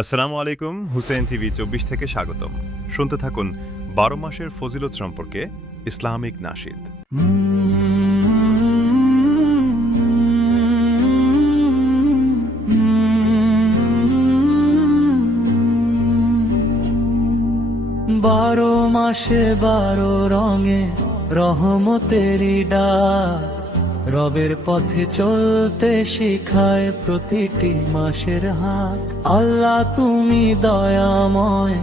আসসালামু আলাইকুম, হুসেইন টিভি ২৪ থেকে স্বাগতম। শুনতে থাকুন ১২ মাসের ফজিলত সম্পর্কে ইসলামিক নাশিদ। ১২ মাসে ১২ রঙে রহমতেরই ডাক, রবের পথে চলতে শিখায় প্রতিটি মাসের হাত। আল্লাহ তুমি দয়াময়,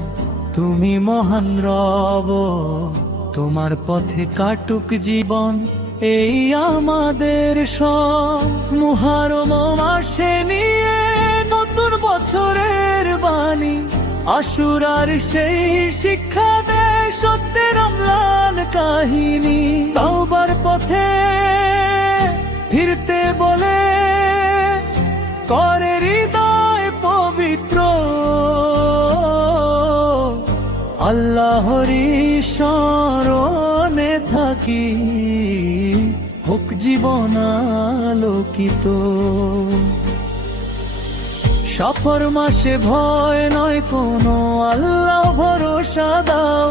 তুমি মহান রব, তোমার পথে কাটুক জীবন এই আমাদের সব। মুহররম মাসে নিয়ে নতুন বছরের বাণী, আশুরার সেই শিক্ষা দেয় সত্যের অম্লান কাহিনী। তাওবার পথে ফিরতে বলে করে হৃদয় পবিত্র, আল্লাহরই শরণে থাকি হোক জীবন আলোকিত। সফর মাসে ভয় নয় কোনো, আল্লাহ ভরসা দাও।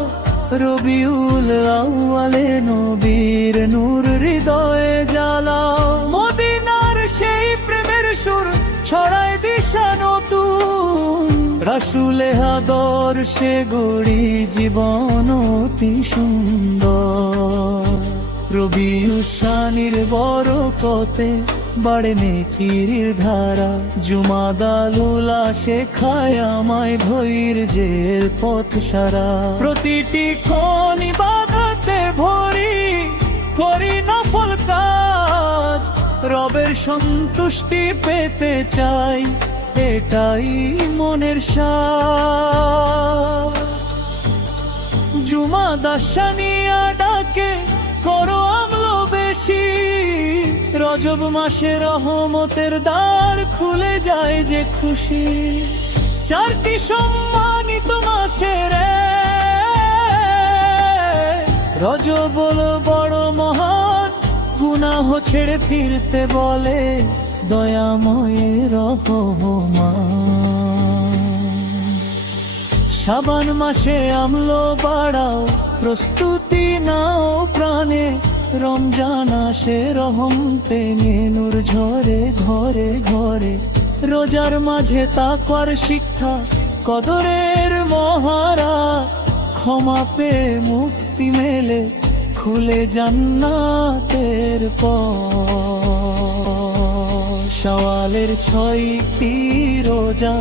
রবিউল আউয়ালে নবীর নূর হৃদয়ে জ্বালাও। মদিনার সেই প্রেমের সুর ছড়ায় দিশা নতুন, রাসূলে আদর্শে গড়ি জীবন অতি সুন্দর। রবিউল শানির বরকতে বাড়ে নেকির ধারা, জুমাদালুলা শেখায় আমায় ধৈর্যের পথ সারা। প্রতিটি ক্ষণ ইবাদতে ভরি করি নফল কাজ, রবের সন্তুষ্টি পেতে চাই এটাই মনের সাথ। জুমা দাসানিয়া ডাকে করো আমল বেশি, রজব মাসে রহমতের দ্বার খুলে যায় যে খুশি। চারটি সম্মানিত মাসের রজব বড় মহান, গুনাহ ছেড়ে ফিরতে বলে দয়াময় রহমান। শাবান মাসে আমল বাড়াও, প্রস্তুতি নাও প্রাণে, রমজান আসে রহমতে নূর ঝরে ঘরে ঘরে। রোজার মাঝে তাকওয়ার শিক্ষা, কদরের মহারা, ক্ষমা পেয়ে মুক্তি মেলে খুলে জান্নাতের পথ। শাওয়ালের ৬টি রোজা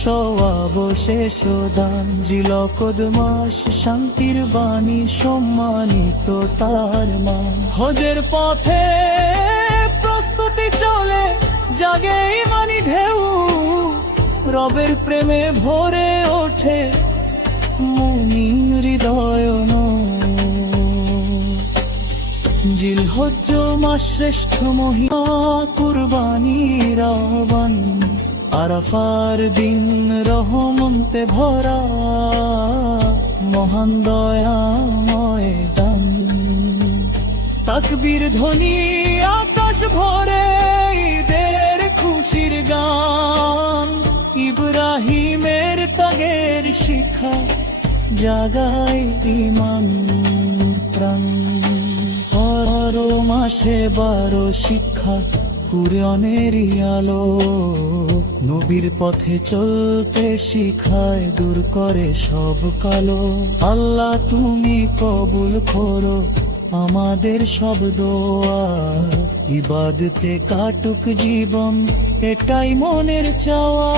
সওয়াব শেষ দান, জিলকদ মাস শান্তির বাণী সম্মানিত তার মান। হজের পথে প্রস্তুতি চলে জাগে ইমানি ঢেউ, রবের প্রেমে ভরে ওঠে মুমিন হৃদয়। জিলহজ্জ মাস শ্রেষ্ঠ মহিমা, কুরবানির আহ্বান, আরাফার দিন রহমতে ভরা, মহান দয়াময় দান। তাকবীর ধ্বনি আকাশ ভরে ঈদের খুশির গান, ইব্রাহিমের ত্যাগের শিক্ষা জাগায় ঈমান প্রাণ। ১২ মাসে ১২ শিক্ষা কুরআনেরই আলো, নবীর পথে চলতে শিখায় দূর করে সব কালো। আল্লাহ তুমি কবুল করো আমাদের সব দোয়া, ইবাদতে কাটুক জীবন এটাই মনের চাওয়া।